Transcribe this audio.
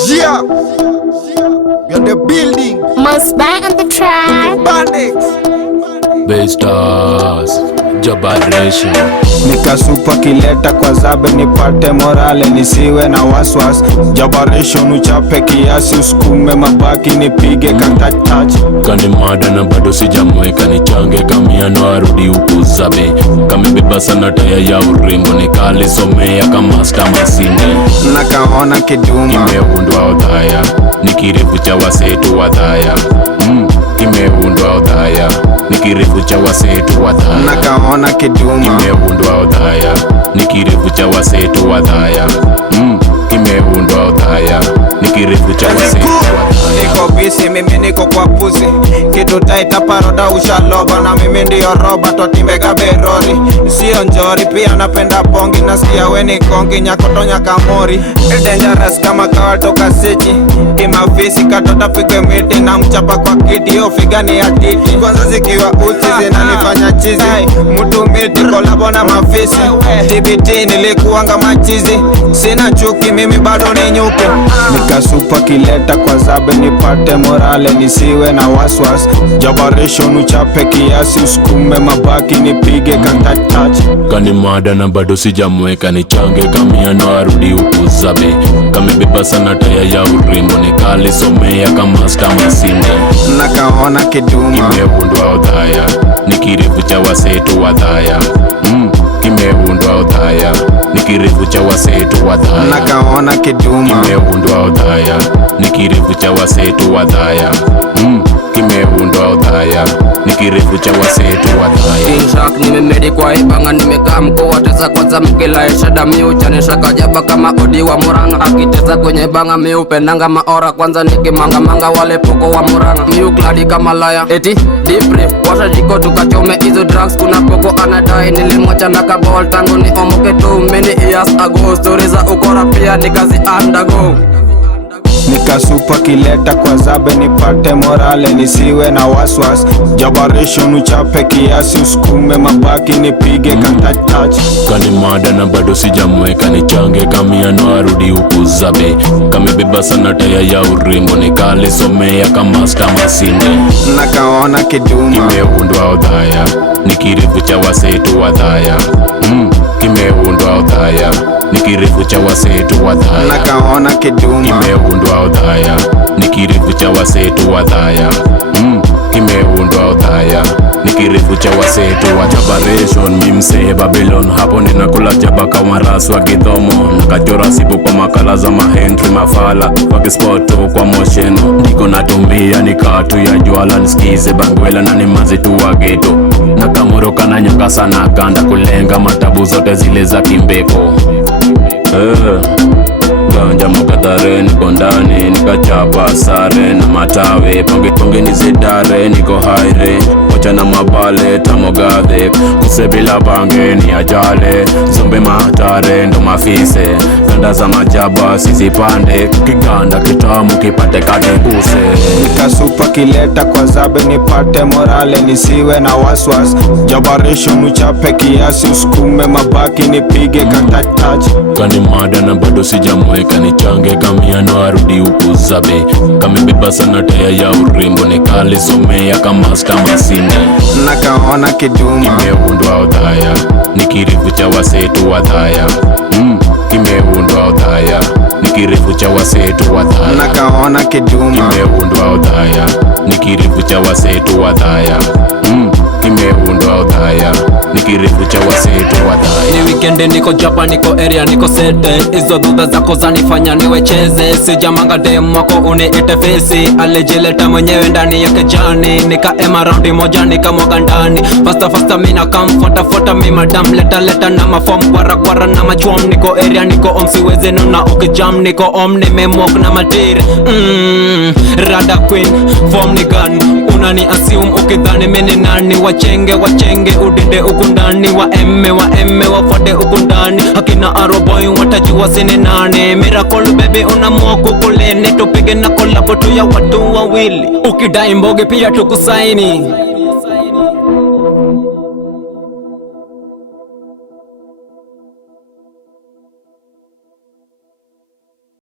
Yeah, we are the building. Most back on the track. Bandits. Bestars, Jabaration. Nikasupa kileta kwa zabe nipate morale nisiwe na waswas. Jabaration uchape kiasi usukume mabaki nipige katach. Kani mada na bado sijamweka nichange kamiano arudi huku zabe. Kamebeba sana taya ya urembo nikalisomea kama star masinde. Nakaona kiduma Kimeundwa odhaya nikirefu cha wasetu wadhaya. Kimeundwa odhaya nikirefu cha wasetu wadhaya. Nakaona kiduma Kimeundwa odhaya nikirefu cha wasetu wadhaya. Kimeundwa odhaya nikirefu cha wasetu wadhaya. Niko busy mimi niko kwa pusi. Kitu taita paroda ushaloba na mimi ndiyo roba totimega berori. Sio njori pia napenda pongi nasikia weni kongi nyakoto nyakamori. Dangerous kama kawatoka sechi. Kimafisi katota pige miti na mchapa kwa kiti yo figani ya titi. Kwanza zikiwa uchi zinanifanya chizi. Mutu miti kolabo na mafisi. TBT nilikuanga machizi. Sina chuki mimi bado ni nyuki. Nikasupa kileta kwa zabe nipate morale nisiwe na waswas. Jabaration uchape kiasi usukume mabaki nipige katach. Kani mada na bado sijamweka nichange kamiano arudi huku zabe. Kamebeba sana taya ya urembo nikalisomea kama star masinde. Nakaona kiduma Kimeundwa odhaya nikirefu cha wasetu wadhaya. Kimeundwa odhaya nikirefu cha wasetu wadhaya. Nakaona kiduma Kimeundwa odhaya nikirefu cha wasetu wadhaya. Kimeundwa odhaya nikirefu cha wasetu wadhaya. Kinshak nimemedi kwa ibanga nimekaa mkoa tesa kwanza mkila eshada miuchanisha kajaba kama odi wa muranga. Akitesa kwenye banga miupendanga maora kwanza nikimanga wale poko wa muranga. Miukladi kama laya eti dipre washa jiko tukachome hizo drugs. Kuna poko anadai nilimwacha na kabol tangu ni omoke too many years ago. Story za ukora pia nikazi undergo. Nikasupa kileta kwa zabe nipate morale nisiwe na waswas. Jabaration uchape kiasi usukume mabaki nipige katach. Kani mada na bado sijamweka nichange kamiano arudi huku zabe. Kamebeba sana taya ya urembo nikalisomea kama star masinde. Nakaona kiduma Kimeundwa odhaya nikirefu cha wasetu wadhaya. Kimeundwa odhaya nikirefu cha wasetu wadhaya. Nakaona kiduma Kimeundwa odhaya nikirefu cha wasetu wadhaya. Kimeundwa odhaya nikirefu cha wasetu wa Jabaration. Mimsee Babylon hapo ninakula jaba kama raswa gidhomo. Nakachora sibu kwa makala za mahendri mafala wakispoto kwa mosheno. Ndiko natumia nikatu ya juala nisikize bangwela na nimazitu wa geto. Nakamuro na nyanga sana kanda kulenga matabu zote zile za kimbeko. Ganja mokadhare niko ndani nikachapa sare na matawe ponge nizidare niko haire wacha na mabale tamogadhe kuse bila bange ni ajale zombe mahatare ndo mafise ganda za majaba sizipande kiganda kitamu kipate kadeguse. Nikasupa kileta kwa zabe nipate morale nisiwe na waswas. Jabaration uchape kiasi usukume mabaki nipige katach. Kani mada na bado sijamweka nichange kamiano arudi huku zabe. Kamebeba sana taya ya urembo nikalisomea kama star masinde. Nakaona kiduma Kimeundwa odhaya nikirefu cha wasetu wadhaya. Kimeundwa odhaya nikirefu cha wasetu wadhaya. Nakaona kiduma Kimeundwa odhaya nikirefu cha wasetu wadhaya. Kimeundwa odhaya nikirefu cha wasetu wadhaya. Ni weekend niko japa niko area niko sete. Izo dhudha zako zanifanya niwecheze. Sijamanga dem wako uniite fesi. Alijileta mwenyewe ndani ya kejani. Nika ema raundi moja nika mwaka ndani. Fasta mina kamfuata mi madam. Leta na mafom kwara na machuam. Niko area niko siweze nuna ukijam. Niko nimemwok na matiri. Rada queen form ni gun. Unani assume ukidhani mini nani. Wachenge udinde ukundani. Wa emme wafuate ukundani. Hakina aroboy watajua sini nane. Miracle baby unamua kukulene. Tupige na kolabo tu ya watu wawili. Ukidai mboge pia tukusaini.